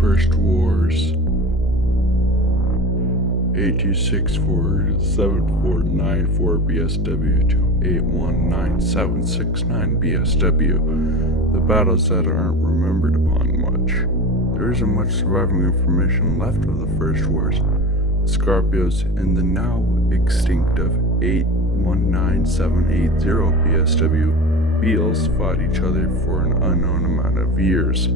First Wars. 82647494 BSW to 819769 BSW. The battles that aren't remembered upon much. There isn't much surviving information left of the First Wars. The Skarpios and the now extinct of 819780 BSW Beals fought each other for an unknown amount of years.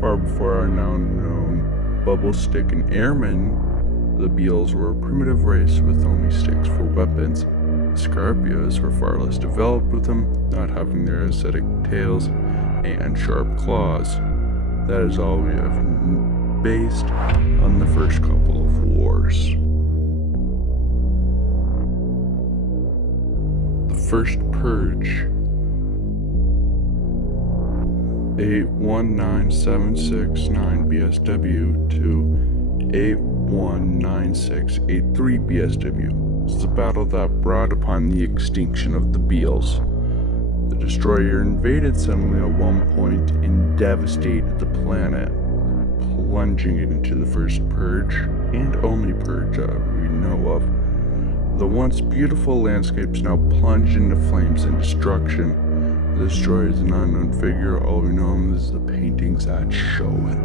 Far before our now known bubble stick and airmen, the Beals were a primitive race with only sticks for weapons. The Skarpios were far less developed with them, not having their ascetic tails and sharp claws. That is all we have based on the first couple of wars. The First Purge. 819769 BSW to 819683 BSW was the battle that brought upon the extinction of the Beals. The destroyer invaded suddenly at one point and devastated the planet, plunging it into the First Purge, and only purge we know of. The once beautiful landscapes now plunged into flames and destruction. The destroyer is an unknown figure. All we know him is the paintings that show him.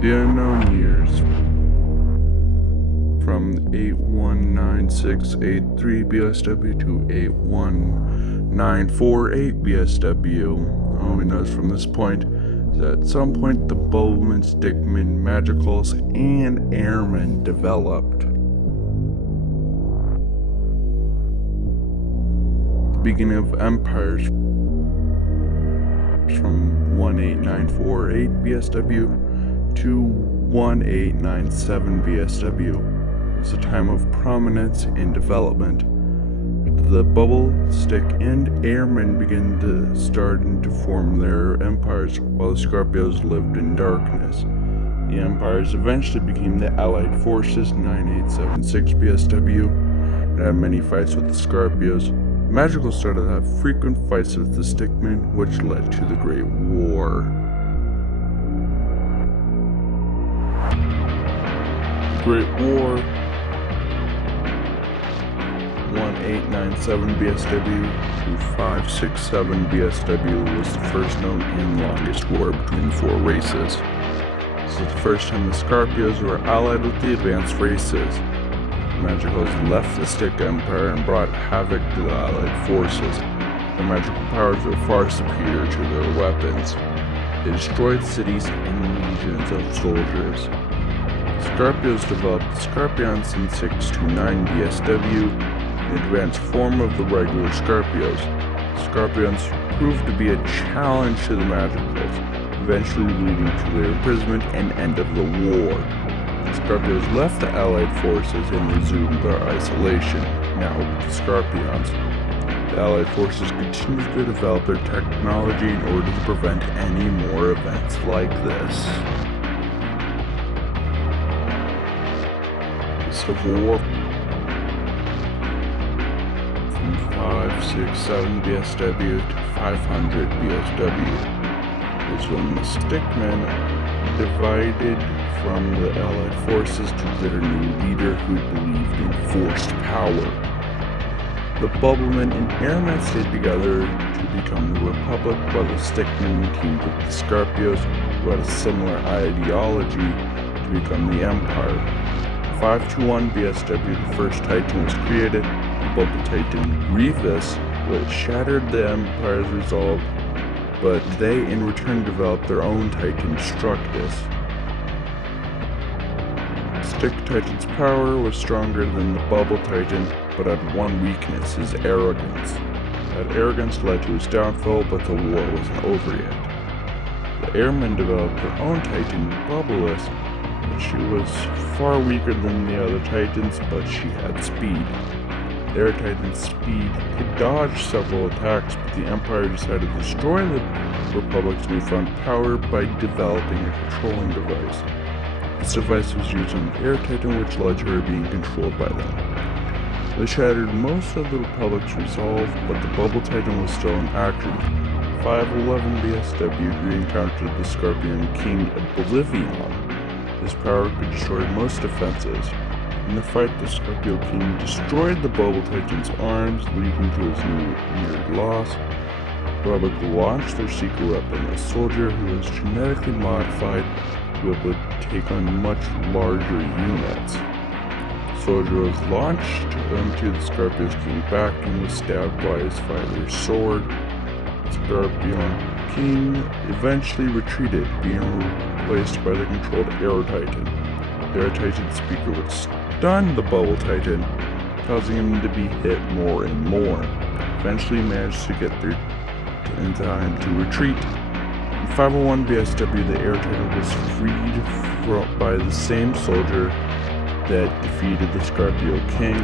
The unknown years from 819683 BSW to 81948 BSW. All we know is from this point is that at some point the Bowmen, Stickmen, Magicals, and Airmen developed. The beginning of empires from 18948 BSW to 1897 BSW was a time of prominence and development. The bubble, stick, and airmen began to start to form their empires, while the Skarpios lived in darkness. The empires eventually became the Allied Forces 9876 BSW and had many fights with the Skarpios. Magicals started to have frequent fights with the Stickmen, which led to the Great War. The Great War 1897 BSW to 567 BSW was the first known and longest war between the four races. This was the first time the Skarpios were allied with the advanced races. The Magicals left the Stick Empire and brought havoc to the allied forces. Their magical powers were far superior to their weapons. They destroyed cities and legions of soldiers. Skarpios developed the Skarpions in 629 BSW, an advanced form of the regular Skarpios. Skarpions proved to be a challenge to the Magicals, eventually leading to their imprisonment and end of the war. The Skarpios left the Allied forces and resumed their isolation, now with the Skarpions. The Allied forces continued to develop their technology in order to prevent any more events like this. The Civil War from 567 BSW to 500 BSW was when the Stickmen divided from the Allied forces to their new leader who believed in forced power. The Bubblemen and Airmen stayed together to become the Republic, while the Stickmen teamed with the Skarpios, who had a similar ideology, to become the Empire. 521 BSW, the first Titan was created. The Bubble Titan Grievous, which shattered the Empire's resolve, but they in return developed their own Titan, Destructus. Stick Titan's power was stronger than the Bubble Titan, but had one weakness, his arrogance. That arrogance led to his downfall, but the war wasn't over yet. The Airmen developed their own Titan, Bubbleless, but she was far weaker than the other Titans, but she had speed. Their Titan's speed could dodge several attacks, but the Empire decided to destroy the Republic's newfound power by developing a controlling device. This device was used on the Air Titan, which led to her being controlled by them. They shattered most of the Republic's resolve, but the Bubble Titan was still in action. 511 BSW, he encountered the Skarpion King Oblivion. His power could destroy most defenses. In the fight, the Skarpion King destroyed the Bubble Titan's arms, leading to his near loss. Republic launched their secret weapon, a soldier who was genetically modified to be able to take on much larger units. The soldier was launched into the Skarpion King's back and was stabbed by his fighter's sword. Skarpion King eventually retreated, being replaced by the controlled Air Titan. The Air Titan's speaker would stun the Bubble Titan, causing him to be hit more and more. Eventually managed to get there in time to retreat. In 501 BSW, the Air Titan was freed by the same soldier that defeated the Skarpion King.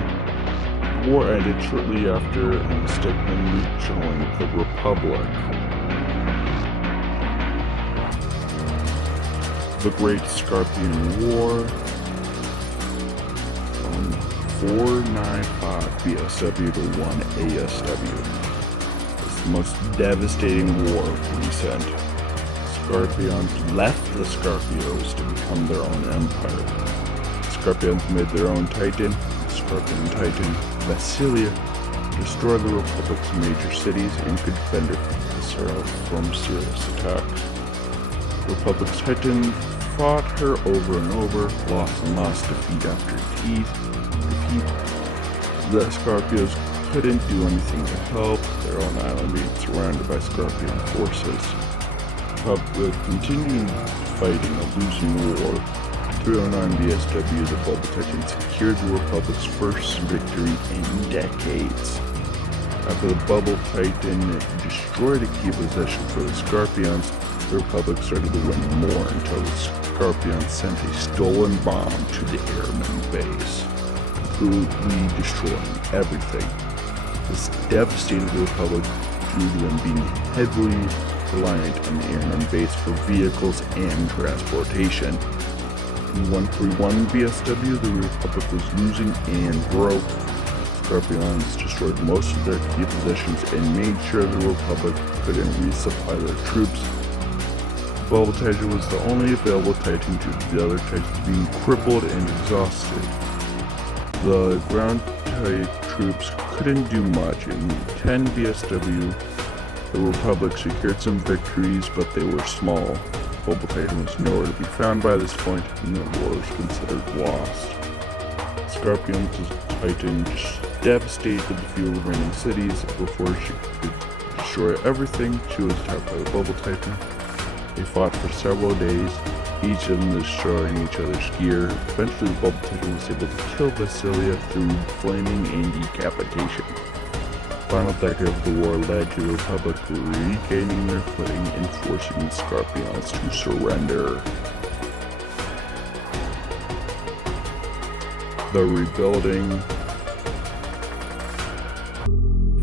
The war ended shortly after, and the Stickmen rejoined the Republic. The Great Skarpion War from 495 BSW to 1 ASW. The most devastating war recent. Skarpions left the Skarpios to become their own empire. The Skarpions made their own Titan, the Skarpion Titan Vasilia, destroyed the Republic's major cities and could defend herself from serious attacks. The Republic's Titan fought her over and over, lost and lost, defeat after defeat. The Skarpios couldn't do anything to help, their own island being surrounded by Skarpion forces. The Republic continued fighting a losing war. 309 BSW, the Bubble Titan secured the Republic's first victory in decades. After the Bubble Titan destroyed a key possession for the Skarpions, the Republic started to win more until the Skarpions sent a stolen bomb to the airman base, completely destroying everything. This devastated the Republic due to them being heavily reliant on the airman base for vehicles and transportation. In 131 BSW, the Republic was losing and broke. Skarpions destroyed most of their key possessions and made sure the Republic couldn't resupply their troops. The Bubble Titan was the only available Titan due to the other Titans being crippled and exhausted. The ground type troops couldn't do much. In 10 BSW, the Republic secured some victories, but they were small. Bubble Titan was nowhere to be found by this point, and the war was considered lost. Skarpion Titan devastated the few remaining cities. Before she could destroy everything, she was attacked by the Bubble Titan. They fought for several days, each of them destroying each other's gear. Eventually, the Bubble Titan was able to kill Vasilia through flaming and decapitation. The final decade of the war led to the Republic regaining their footing and forcing the Skarpions to surrender. The rebuilding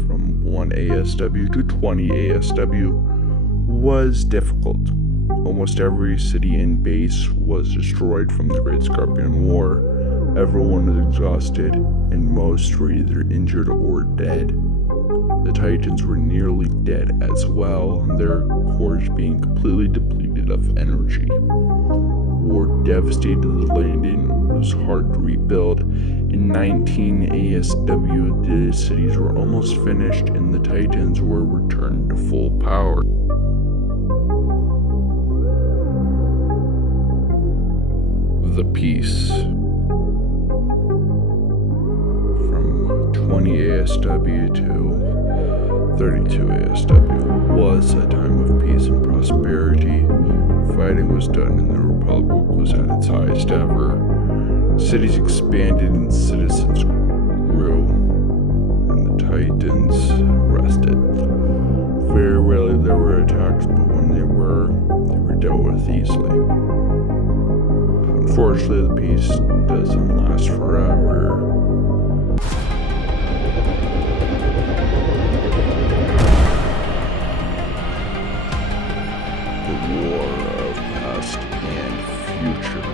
from 1 ASW to 20 ASW was difficult. Almost every city and base was destroyed from the Great Skarpion War. Everyone was exhausted, and most were either injured or dead. The Titans were nearly dead as well, their cores being completely depleted of energy. War devastated the land and it was hard to rebuild. In 19 ASW, the cities were almost finished and the Titans were returned to full power. The peace. From 20 ASW to 32 ASW was a time of peace and prosperity. Fighting was done and the Republic was at its highest ever. Cities expanded and citizens grew, and the Titans rested. Very rarely there were attacks, but when they were dealt with easily. Unfortunately, the peace doesn't last forever. The War of Past and Future.